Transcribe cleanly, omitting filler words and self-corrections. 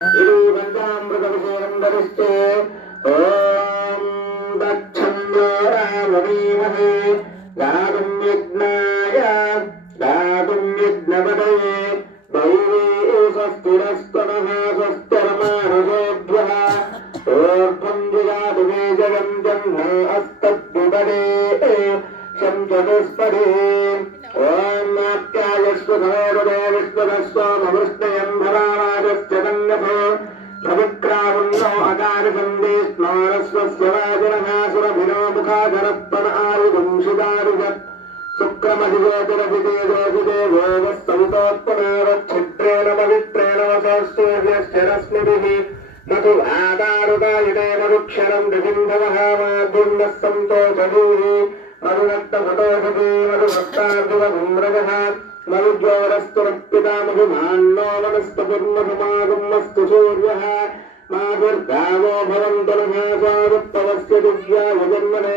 पंचामृतभिषेकं दरिष्टे ॐ दक्षन्यो रामवीमहे गातुं यज्ञपतये दैवी स्वस्तिरस्तनः स्वस्तिर्मानुषेभ्यः ऊर्ध्वं जिगातु जगं जह्नो अस्तद्विपदे शं चतुष्पदे ॐ नाट्यायस्व धनोदे विश्वदस्वामवृष्टयं धराराजस्य तन्नभो प्रविक्रावन्नो अकारसन्धे स्नारस्वस्य वाजिनः सुरभिनो मुखाधरत्तन आयुधं शिदारुजत् शुक्रमधिज्योतिरभितेजोऽभिते भोगस्तवितोत्पनारच्छिद्रेण पवित्रेण वसोऽस्तूर्यस्य रश्मिभिः मधु आदारुदायुधे मधुक्षरं ऋषिन्धवः माधुर्नः सन्तोषभूः मधुनक्तघटोषधे मधुभक्तार्जुनभुम्रजः मधुज्योरस्तुरप्पिता मधुमान्नो वनस्पतिर्मधुमागुमस्तु सूर्यः माधुर्गावो भवन्तु नभासारुत्तवस्य दिव्याय जन्मने